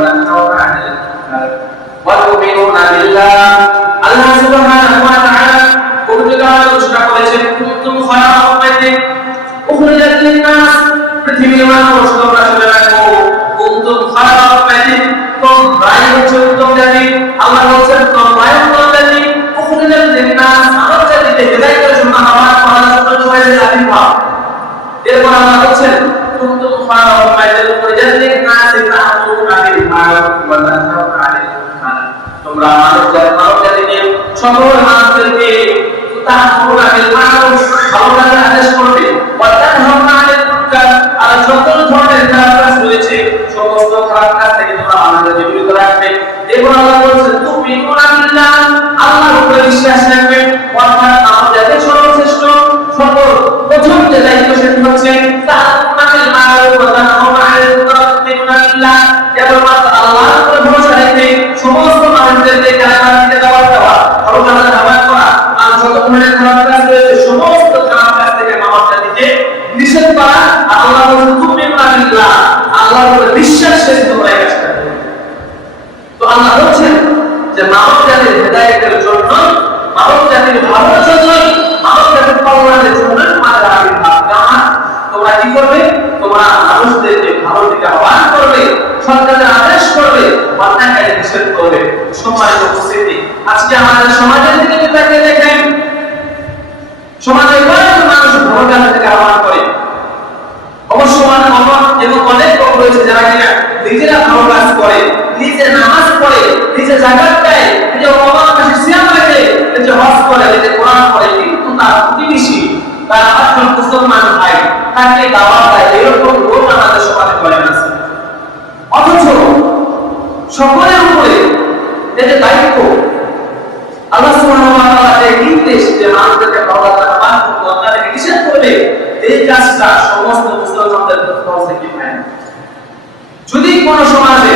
وتنهون عن المنكر وتؤمنون بالله আল্লাহ সুবহানাহু ওয়া তাআলা পবিত্র ঘোষণা করেছেন কুনতুম খায়রা উম্মাতিন উখরিজাত লিন-নাস পৃথিবীর মানুষ তোমরা শুনে রাখো কুনতুম খায়রা উম্মাতিন তোমরাই হচ্ছে উত্তম জাতি আল্লাহ বলেন তোমরাই উত্তম জাতি উখরিজাত লিন-নাস মানব জাতিকে হেদায়েতের জন্য আহ্বান করার জন্য তোমাদের আবির্ভাব এরপর আল্লাহ বলেন কুনতুম খায়রা উম্মাতিন উখরিজাত লিন-নাস তা'মুরুনা বিল মা'রুফ ওয়া তানহাউনা 'আনিল মুনকার তোমরা মানব জাতিকে সকল মানুষদেরকে তা'মুরুনা বিল মা'রুফ ভালো কাজের আদেশ করবে ওয়া তানহাউনা 'আনিল মুনকার আর সকল ধরনের খারাপ কাজ রয়েছে সমস্ত খারাপ কাজ থেকে তোমরা মানুষদেরকে বিরত রাখবে এরপর আল্লাহ বলেন তুমিনুনা বিল্লাহ আল্লাহর উপরে বিশ্বাস রাখবে অর্থাৎ আমাদের সর্বশ্রেষ্ঠ সকল প্রথম যে দায়িত্ব সেটা হচ্ছে তা'মুরুনা বিল মা'রুফ ওয়া তানহাউনা 'আনিল মুনকার তুমিনুনা বিল্লাহ কেবলমাত্র আল্লাহর উপরে ভরসা রেখে সমস্ত মানুষদেরকে কালেমা দিতে দাওয়াত দেওয়া ভালো কাজের আহ্বান করা আর যত ধরনের খারাপ কাজ রয়েছে সমস্ত খারাপ কাজ থেকে মানব জাতিকে নিষেধ করা আর আল্লাহ বলেন তুমিনুনা বিল্লাহ আল্লাহর উপরে বিশ্বাস রেখে তোমরা এই কাজটা করবে তো আল্লাহ বলেন যে মানব জাতির হেদায়েতের জন্য মানব জাতির ভালোর জন্য মানব জাতির কল্যাণের জন্য তোমাদের আবির্ভাব কেমন তোমরা কি করবে তোমরা মানুষদেরকে ভালো দিকে আহ্বান করবে সৎকাজের আদেশ করবে অন্যায় কাজে নিষেধ করবে সম্মানিত উপস্থিতি আজকে আমাদের সমাজের দিকে তাকিয়ে দেখেন সমাজে কয়েকজন মানুষ ভালো কাজের দিকে আহ্বান করে অবশ্য এবং অনেক লোক রয়েছে যারা কিনা নিজেরা ভালো কাজ করে নিজে নামাজ পড়ে নিজে যাকাত দেয় নিজে রমজান মাসে সিয়াম রাখে নিজে হজ করে নিজে কোরআন পড়ে কিন্তু তার প্রতিবেশী তার একজন মুসলমান ভাই তাকে দাওয়াত দেয় এরকম লোক আমাদের সমাজে করে আছে অথচ সকলের উপরে এতে দায়িত্ব আল্লাহ সুবহানাহু ওয়া তাআলা এই নির্দেশ যে মানুষদেরকে ভালো কাজ পালন করতে আপনাদেরকে নিষেধ করবে এই কাজটা সমস্ত মুসলমানদের করতে কি হয় যদি কোন সমাজে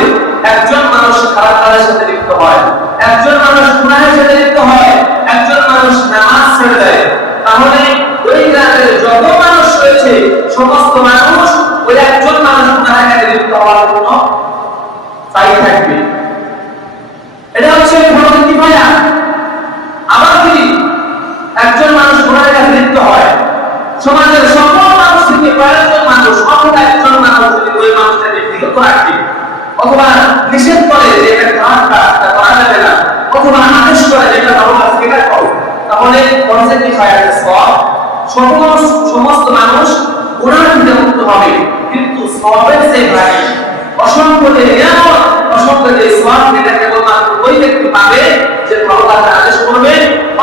একজন মানুষ খারাপ কাজের সাথে লিপ্ত হয় একজন মানুষ গুনাহের সাথে লিপ্ত হয় একজন মানুষ নামাজ ছেড়ে দেয় তাহলে ওই গ্রামের যত মানুষ রয়েছে সমস্ত মানুষ ওই একজন মানুষ গুনাহের সাথে লিপ্ত হওয়ার জন্য দায়ী থাকবে এটা হচ্ছে ফরজ কিফায়া আবার যদি একজন মানুষ গুনাহের সাথে লিপ্ত হয় সমাজের সকল মানুষ থেকে কয়েকজন মানুষ অথবা একজন মানুষ যদি ওই মানুষটাকে বিরত রাখে অথবা নিষেধ করে যে এটা খারাপ কাজ তা করা যাবে না অথবা আদেশ করে যে এটা ভালো কাজ এটা করো তাহলে ফরজে কিফায়াতে সওয়াব সমস্ত মানুষ গুনাহ থেকে মুক্ত হবে কিন্তু সওয়াবের যে ভাই অসংখ্য যে নিয়ামত অসংখ্য যে সওয়াব এটা কেবলমাত্র ওই ব্যক্তি পাবে যে ভালো কাজের আদেশ করবে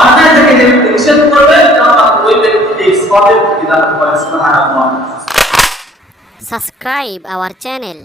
অন্যায় থেকে যে নিষেধ করবে কেবলমাত্র ওই ব্যক্তি এই সওয়াবের প্রতিদান করে সুবহানাল্লাহ। Subscribe our channel.